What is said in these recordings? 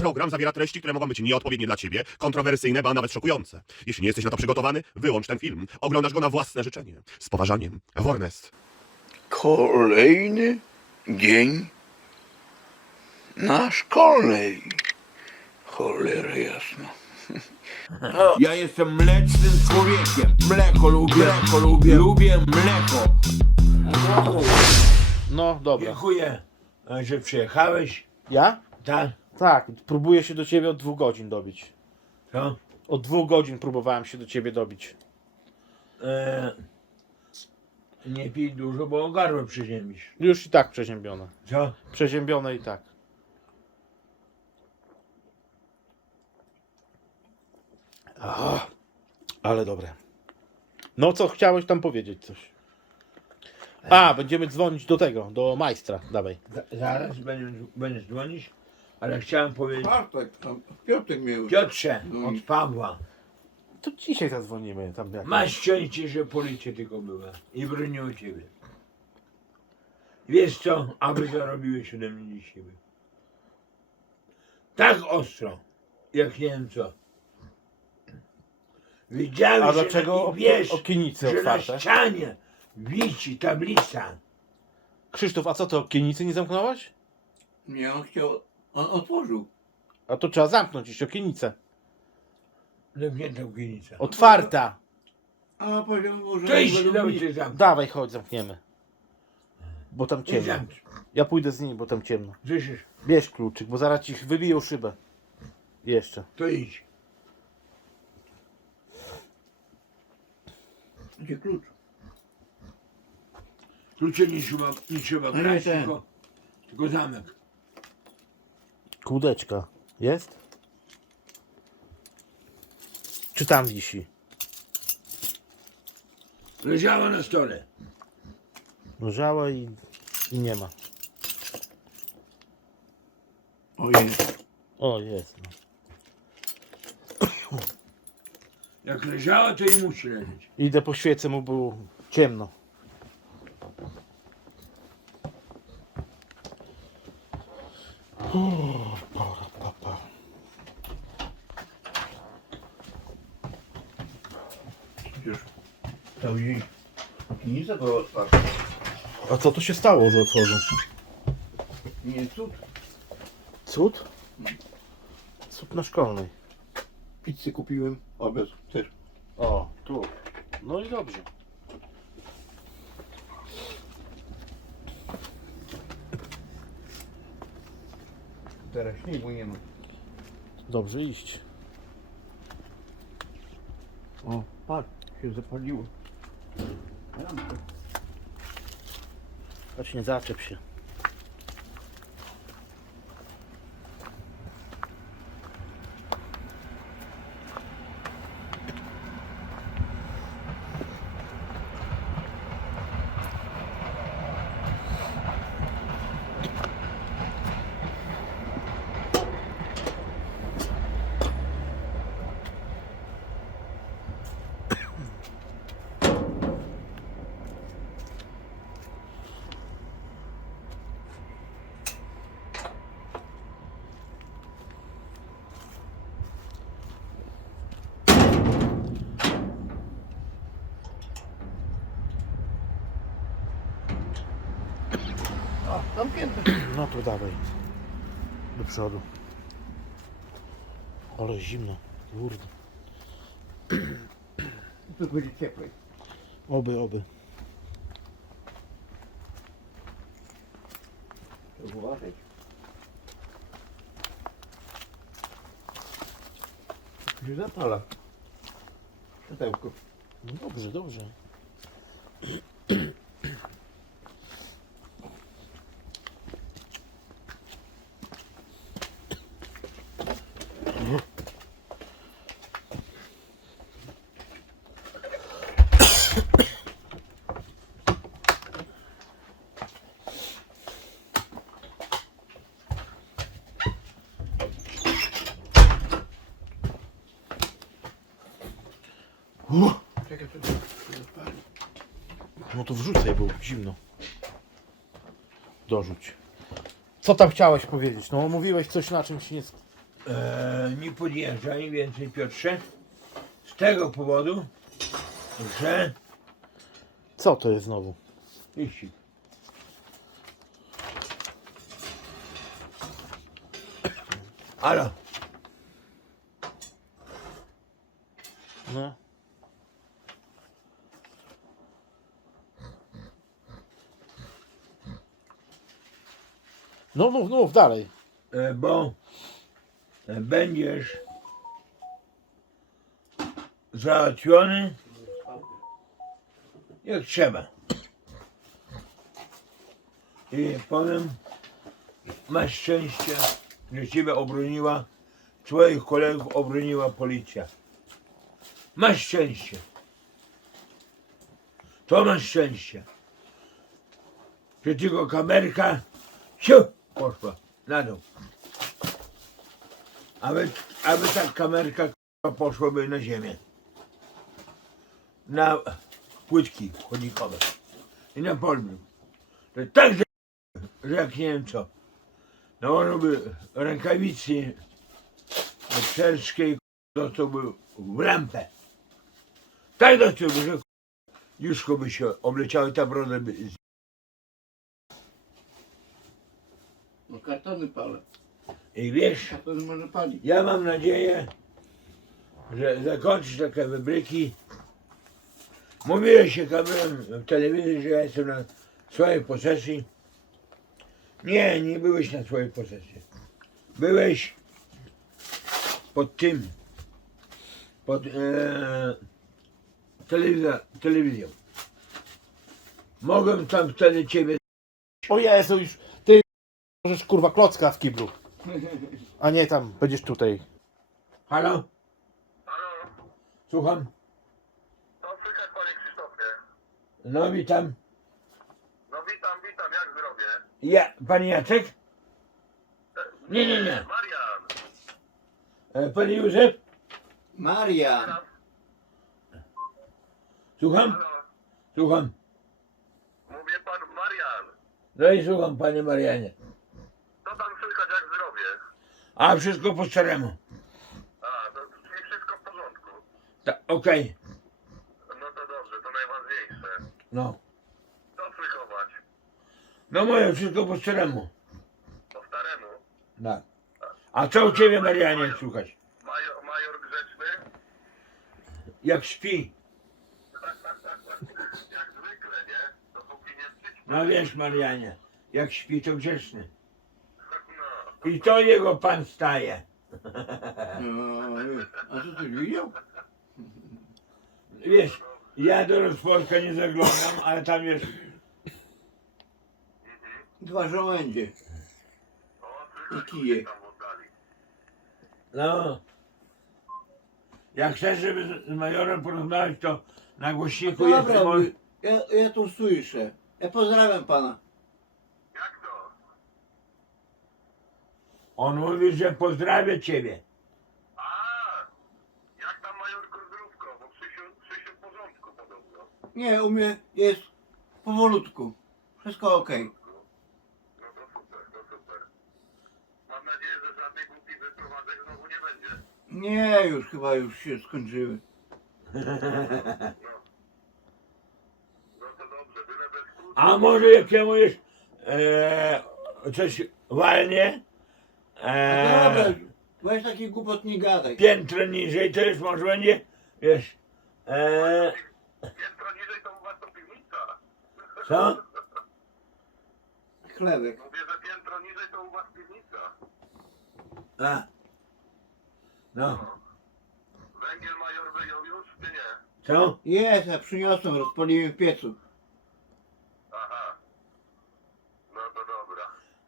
Program zawiera treści, które mogą być nieodpowiednie dla ciebie, kontrowersyjne, ba nawet szokujące. Jeśli nie jesteś na to przygotowany, wyłącz ten film. Oglądasz go na własne życzenie. Z poważaniem. Warnest. Kolejny dzień na szkolnej. Cholera jasna. No, ja, ja jestem mlecznym człowiekiem. Mleko lubię. Mleko lubię. Mleko lubię. lubię mleko. No. no, dobra. Dziękuję, że przyjechałeś. Ja? Tak. Tak, próbuję się do ciebie od dwóch godzin dobić. Co? Od dwóch godzin próbowałem się do ciebie dobić. Eee, nie pij dużo, bo ogarłem przeziębisz. Już i tak przeziębione. Co? Przeziębione i tak. O, ale dobre. No co, chciałeś tam powiedzieć coś? A, będziemy dzwonić do tego, do majstra, dawaj. Z zaraz będziesz, będziesz dzwonić? ale chciałem powiedzieć. Bartek, tam Piotr miał. Piotrze, od Pawła. To dzisiaj zadzwonimy tam jak. Masz szczęście, że policie tylko była i bronią ciebie. Wiesz co, aby zarobiłeś ode mnie siebie. Tak ostro, jak nie wiem co. Widziałeś, A dlaczego i wiesz, o, o otwarte? na ścianie wisi tablica. Krzysztof, a co to, kienicy nie zamknąłeś? Nie, on ja chciał on otworzył. A to trzeba zamknąć iść okienicę. Zamknięta okienica. Otwarta. A, a powiem może. Cześć, Dawaj, chodź, zamkniemy. Bo tam ciemno. Ja pójdę z nimi, bo tam ciemno. Bierz kluczyk, bo zaraz ci wybiją szybę. I jeszcze. To idź. Gdzie klucz? Klucze nie trzeba, nie trzeba grać, no nie tylko, tylko zamek kłódeczka jest? Czy tam wisi? Leżała na stole. Leżała i, i nie ma. O jest. O jest. No. Jak leżała, to i musi leżeć. Idę po świecę, mu było ciemno. Uff. cały dzień. A co to się stało, że otworzą? Nie, cud. Cud? Cud na szkolnej. Pizzy kupiłem, obiad też. O, tu. No i dobrze. Teraz nie, bo nie ma. Dobrze iść. O, par. się zapaliło. Chodź nie zaczep się. zamknięte. No to dawaj. Do przodu. Ale zimno. Kurde. Tu będzie ciepłej. Oby, oby. Uważaj. Nie zapala. Światełko. No dobrze, dobrze. Uh! No to wrzucaj, bo zimno. Dorzuć. Co tam chciałeś powiedzieć? No mówiłeś coś na czymś nie... Eee, nie podjeżdżaj więcej Piotrze. Z tego powodu, że... Co to jest znowu? Iści. Ale. No. No mów, mów dalej. Bo będziesz załatwiony jak trzeba. I powiem, masz szczęście, że Ciebie obroniła, Twoich kolegów obroniła policja. Masz szczęście. To masz szczęście. Że tylko kamerka. Siu! poszła na dół. Aby, aby ta kamerka poszłaby na ziemię. Na płytki chodnikowe. I na polny. To tak, że, że jak nie wiem co. Nałożyłby rękawicy ciężkiej, dostałby w lampę. Tak do tego, że Juszko by się obleciały, ta broda No kartony palę. I wiesz, może palić. ja mam nadzieję, że zakończysz takie wybryki. Mówiłeś się kamerom w telewizji, że ja jestem na swojej posesji. Nie, nie byłeś na swojej posesji. Byłeś pod tym, pod e, telewizją. Mogłem tam wtedy ciebie... O ja Jezu już! Możesz kurwa klocka w kiblu. A nie tam, będziesz tutaj. Halo? Halo? Słucham? No słychać panie Krzysztofie. No witam. No witam, witam, jak zrobię? Ja, pani Jacek? E, nie, nie, nie. Marian. Pani Józef? Marian. Słucham? Halo. Słucham. Mówię pan Marian. No i słucham panie Marianie. A wszystko po staremu. A, to dzisiaj wszystko w porządku. Tak, okej. Okay. No to dobrze, to najważniejsze. No. To słychować. No moje, wszystko po staremu. Po staremu? Tak. A co u tak. tak. ciebie Marianie słuchaj. Major, major grzeczny? Jak śpi. Tak, tak, tak, tak. Jak zwykle, nie? nie No wiesz Marianie, jak śpi to grzeczny. I to jego pan staje. A co ty widział? Wiesz, ja do rozporka nie zaglądam, ale tam jest. Dwa żołędzie. I kijek. No. Jak chcesz, żeby z majorem porozmawiać, to na głośniku no ja, ja tu słyszę. Ja pozdrawiam pana. On mówi, że pozdrawia ciebie. A, jak tam, Majorku, Bo w przyszłym, w przyszłym nie, u mnie jest powolutku. Wszystko ok. No to super, to no super. Mam nadzieję, że żadnej głupi wyprowadzeń znowu nie będzie. Nie, już chyba już się skończyły. No, to, no, no. No to dobrze, byle bez kłótni. A może jak ja mówisz, ee, coś walnie? Eee, Weź taki głupot nie gadaj. Piętro niżej to jest może będzie. Wiesz. Eee, piętro niżej to u was to piwnica. Co? Chlebek. Mówię, że piętro niżej to u was piwnica. A. No. Węgiel major wyjął już, nie? Co? Jest, a przyniosłem, rozpaliłem w piecu.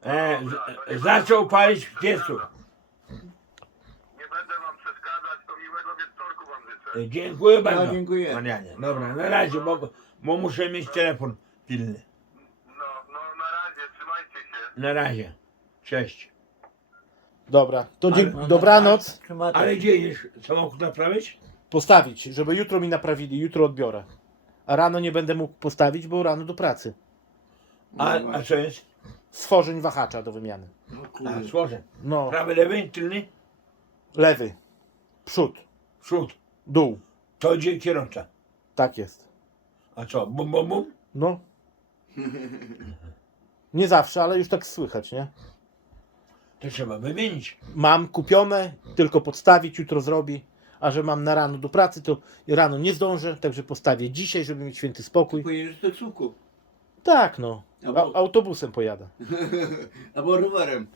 No e, dobra, zaczął jest, palić w piecu. Nie będę wam przeszkadzać, to miłego wieczorku nie Dziękuję no bardzo. Dziękuję. No, dziękuję. Marianie. Dobra, na razie, bo, bo, muszę mieć telefon pilny. No, no, na razie, trzymajcie się. Na razie. Cześć. Dobra, to ale, na dobranoc. Na ale gdzie idziesz? Samochód naprawić? Postawić, żeby jutro mi naprawili, jutro odbiorę. A rano nie będę mógł postawić, bo rano do pracy. a, a cześć stworzeń wahacza do wymiany. No kurde. No. Prawy, lewy, tylny? Lewy. Przód. Przód. Dół. To idzie kierunca. Tak jest. A co? Bum, bum, bum? No. nie zawsze, ale już tak słychać, nie? To trzeba wymienić. Mam kupione, tylko podstawić, jutro zrobi. A że mam na rano do pracy, to rano nie zdążę, także postawię dzisiaj, żeby mieć święty spokój. Pojedziesz do cukru. Tak, no. Albo autobusem pojada, albo rowerem.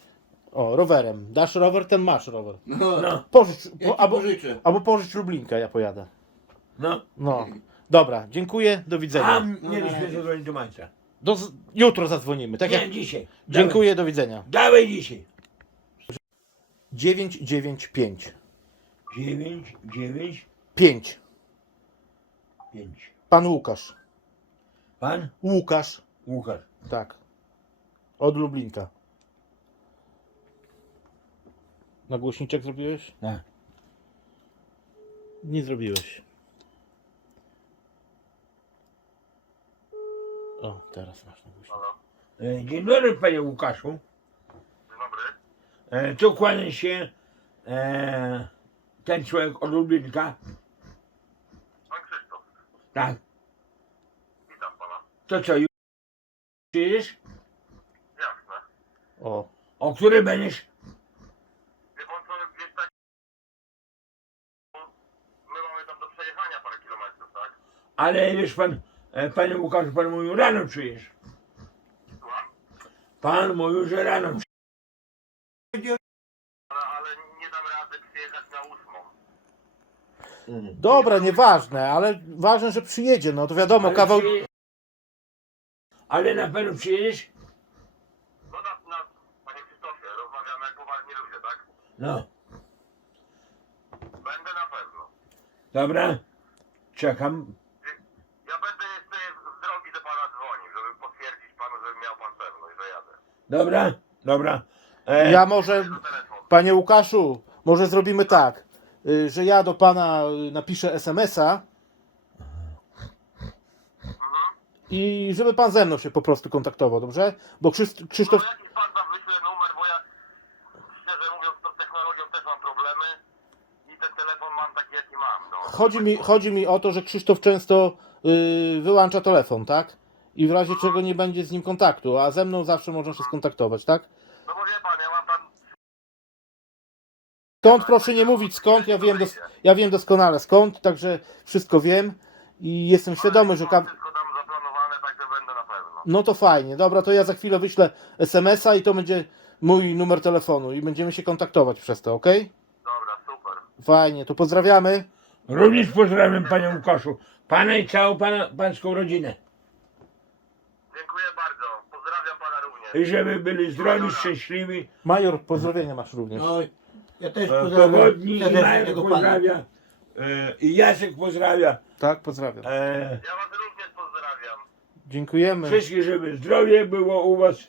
O, rowerem. Dasz rower, ten masz rower. No. no. Ja pożycz, albo, pożycz Lublinka, ja pojadę. No. No. Dobra, dziękuję, do widzenia. A mieliśmy no, zadzwonić do Mańca. Do, jutro zadzwonimy, tak Nie, Nie, dzisiaj. Dziękuję, Dawaj. do widzenia. Dawej dzisiaj. 995. 995. 5. 5. Pan Łukasz. Pan? Łukasz. Łukasz. Tak. Od Lublinka. Na głośniczek zrobiłeś? Nie. Ja. Nie zrobiłeś. O, teraz właśnie. Dzień dobry panie Łukaszu. Dzień dobry. E, tu kłania się e, ten człowiek od Lublinka. Pan Krzysztof. Tak. To co, już przyjdziesz? Jasne. O. O który będziesz? Wie pan co, my mamy tam do przejechania parę kilometrów, tak? Ale wiesz pan, panie Łukasz, pan mówił, rano przyjdziesz. Pan mówił, że rano przyjdziesz. Dobra, nieważne, ale ważne, że przyjedzie, no to wiadomo, ale kawał... Się ale na pewno przyjedziesz? No na, na, panie Krzysztofie, rozmawiamy jak poważni ludzie, tak? No. Będę na pewno. Dobra, czekam. Ja będę jeszcze z drogi do pana dzwonił, żeby potwierdzić panu, żeby miał pan pewność, że jadę. Dobra, dobra. E, ja może, panie Łukaszu, może zrobimy tak, że ja do pana napiszę SMSa. I żeby pan ze mną się po prostu kontaktował, dobrze? Bo Krzysztof. Krzysztof... No, jakiś pan wam wyśle numer, bo ja szczerze mówiąc, to z technologią też mam problemy. I ten telefon mam taki, jaki mam. No. Chodzi, mi, chodzi mi o to, że Krzysztof często y, wyłącza telefon, tak? I w razie mm. czego nie będzie z nim kontaktu, a ze mną zawsze można się mm. skontaktować, tak? No bo pan, ja mam tam. No, proszę to, to, to, skąd, proszę ja nie mówić skąd, ja wiem, doskonale to. skąd, także wszystko wiem i jestem Ale świadomy, że. No to fajnie. Dobra, to ja za chwilę wyślę SMSa i to będzie mój numer telefonu i będziemy się kontaktować przez to, ok? Dobra, super. Fajnie, to pozdrawiamy. Również pozdrawiam panią Łukaszu. Pana i ciało pana, pańską rodzinę. Dziękuję bardzo. Pozdrawiam pana również. I żeby byli zdrowi, Dobra. szczęśliwi. Major, pozdrowienia masz również. No, ja też pozdrawiam. Pogodni, Dobry. też pozdrawia. Pana. E... I Jacek pozdrawia. Tak, pozdrawiam. E... Ja was również. Dziękujemy. Wszystkie, żeby zdrowie było u was,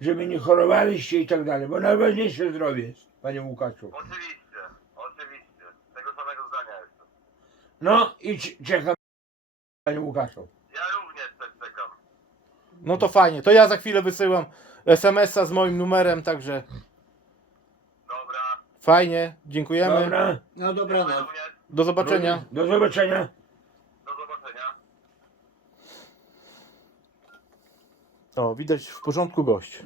żeby nie chorowaliście i tak dalej, bo najważniejsze zdrowie jest, panie Łukaszu. Oczywiście, oczywiście. Tego samego zdania jestem. No i czekam, panie Łukaszu. Ja również też czekam. No to fajnie, to ja za chwilę wysyłam SMSa z moim numerem, także... Dobra. Fajnie, dziękujemy. Dobra. No dobra. No. Do zobaczenia. Również. Do zobaczenia. O, widać w porządku gość.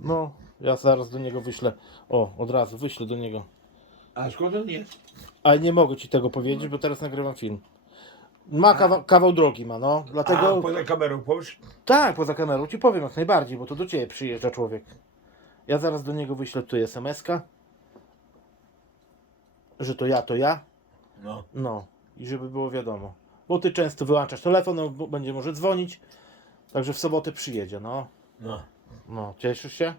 No, ja zaraz do niego wyślę. O, od razu wyślę do niego. A szkoda, nie. A nie mogę ci tego powiedzieć, bo teraz nagrywam film. Ma kawa kawał, drogi, ma no. Dlatego... A poza kamerą powiesz? Tak, poza kamerą ci powiem jak najbardziej, bo to do ciebie przyjeżdża człowiek. Ja zaraz do niego wyślę tu SMS-ka. Że to ja, to ja. No. No. I żeby było wiadomo. Bo ty często wyłączasz telefon, on będzie może dzwonić. Także w sobotę przyjedzie, no. No. no cieszysz się?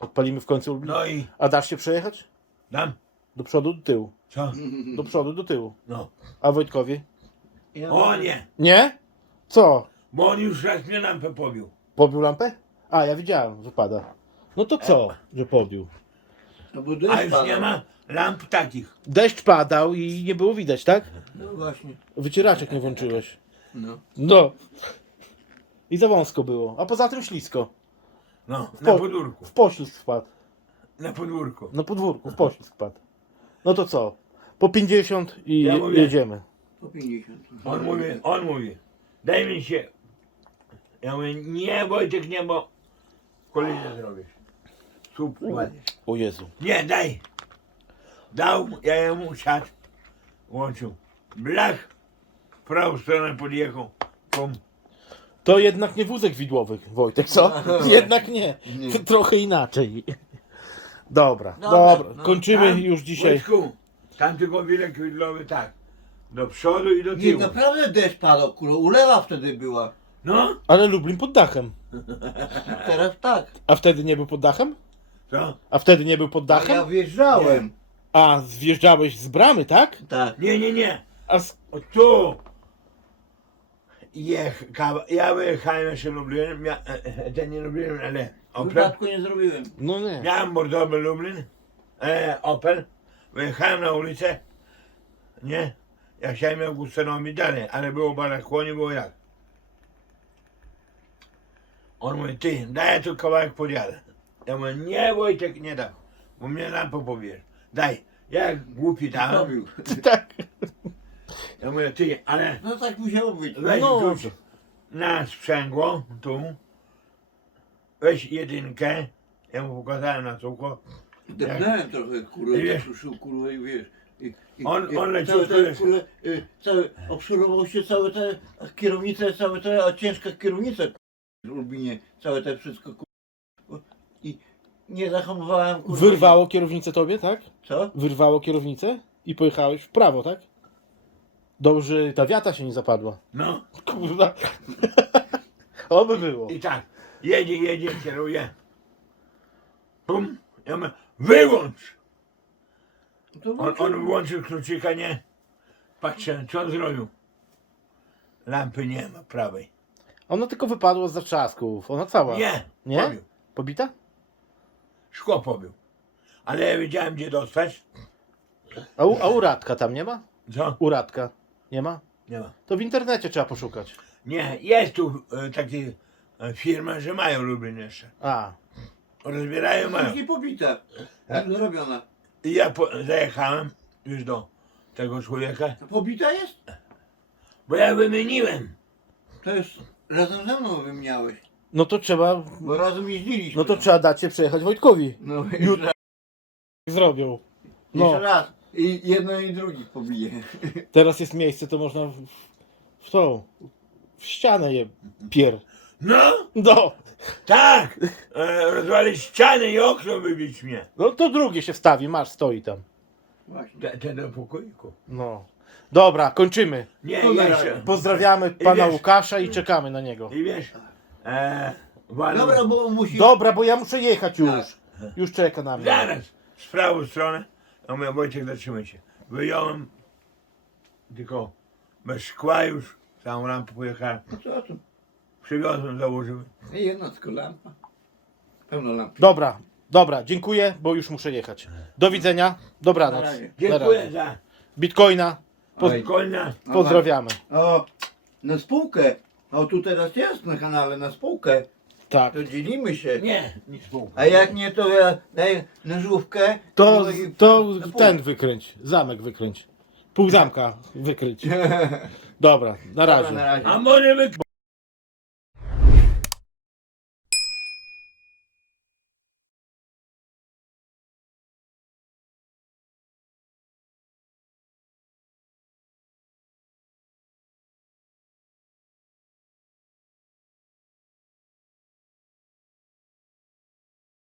Odpalimy w końcu. No i. A dasz się przejechać? Dam. Do przodu, do tyłu. Co? Do przodu, do tyłu. No. A Wojtkowi? Ja o nie. Nie? Co? Bo on już raz mnie lampę pobił. Pobił lampę? A, ja widziałem, wypada. No to co, Ewa. że pobił? No bo deszcz A już padał. nie ma lamp takich. Deszcz padał i nie było widać, tak? No właśnie. Wycieraczek nie włączyłeś. No. no. I za wąsko było. A poza tym ślisko. No, w po, na podwórku. W poślizg wpadł. Na podwórku. Na podwórku, Aha. w poślizg wpadł. No to co? Po pięćdziesiąt i, ja i jedziemy. Po pięćdziesiąt. On, on 50. mówi, on mówi. Daj mi się. Ja mówię, nie Wojtek, nie, bo kolejne zrobisz. Słup O Jezu. Nie, daj. Dał, ja jemu siadł. Łączył. Blach prawą stronę pod jaką? To jednak nie wózek widłowy, Wojtek, co? jednak nie. nie. Trochę inaczej. Dobra, no, dobra, no, dobra. No, kończymy tam, już dzisiaj. Wojtku, tam tylko wilek widłowy, tak. Do przodu i do tyłu. Nie, naprawdę deszcz padał, kurwa, ulewa wtedy była. No? Ale Lublin pod dachem. Teraz tak. A wtedy nie był pod dachem? Co? A wtedy nie był pod dachem? A ja wjeżdżałem. Nie. A, wjeżdżałeś z bramy, tak? Tak. Nie, nie, nie. A z... tu! jechał, ja wyjechałem, się lubiłem ja, ja e, e, nie lubiłem ale Opel. Wypadku nie zrobiłem. No nie. Miałem bordowy Lublin, e, Opel, wyjechałem na ulicę, nie, ja chciałem ją Gustanowi dalej, ale było bardzo chłonie, było jak. On no. mówi, ty, daj ja tu kawałek podjadę. Ja mówię, nie Wojtek, nie dam, bo mnie lampę pobierz, daj. daj. Jak głupi dałem. Tak. Ja mówię, ty, ale. No tak musiało być. Weź no. na sprzęgło, tu. Weź jedynkę. Ja mu pokazałem na cukro. Dobrałem tak. trochę kurwa, jak słyszył kurwa i wiesz. I, i, i, i on, on leciał cały, lecił, kure, cały, się, cały, obsurował się całe te kierownice, całe te a ciężka kierownica w Lubinie, całe te cały ten, cały ten wszystko kurwa. I nie zahamowałem kur... Wyrwało kierownicę tobie, tak? Co? Wyrwało kierownicę i pojechałeś w prawo, tak? Dobrze, ta wiata się nie zapadła. No. Kurwa. Oby było. I, I tak. Jedzie, jedzie, kieruje. Pum. Ja my wyłącz. On, on kluczyka, nie? Patrzę, co on zrobił? Lampy nie ma, prawej. Ona tylko wypadła z zaczasków. Ona cała. Nie. Nie? Pobił. Pobita? Szkło pobił. Ale ja wiedziałem, gdzie dostać. A, u, uratka tam nie ma? Co? Uratka. Nie ma? Nie ma. To w internecie trzeba poszukać. Nie, jest tu e, taki takie firma, że mają Lublin jeszcze. A. Rozbierają ma. Już nie pobite. Tak? Zrobiona. ja po, zajechałem już do tego człowieka. To pobita jest? Bo ja wymieniłem. To jest razem ze mną wymieniałeś. No to trzeba. W... Bo razem jeździliśmy. No to trzeba dać się przejechać Wojtkowi. No i no, Jutro. No. Jeszcze raz. I jedno i drugie pobije. Teraz jest miejsce, to można w, w tą, ścianę je pier. No? No. Tak, e, ściany i okno wybić mnie. No to drugie się wstawi, masz, stoi tam. Właśnie, ten na te, te pokoiku. No. Dobra, kończymy. Nie, nie Pozdrawiamy wiesz, pana Łukasza i wiesz, czekamy na niego. I wiesz, e, Dobra, bo musi... Dobra, bo ja muszę jechać już. Tak. Już czeka na mnie. Zaraz, z prawą stronę. A mówię, Wojciech, zatrzymaj się. Wyjąłem, tylko Masz szkła już, całą lampę pojechałem. No co tu? Przywiozłem, założyłem. I jedna tylko lampa. Dobra, dobra, dziękuję, bo już muszę jechać. Do widzenia, dobranoc. Na razie. Na razie. Dziękuję za... Bitcoina. Bitcoina. Pozd... Pozdrawiamy. O, na spółkę. O, tu teraz jest na kanale, na spółkę. Tak. To dzielimy się. Nie. A jak nie, to ja daję na żółwkę. To, no i... to ten wykręć. Zamek wykręć. Pół nie. zamka wykręć. Dobra, na Dobra, razie. A może wykryć.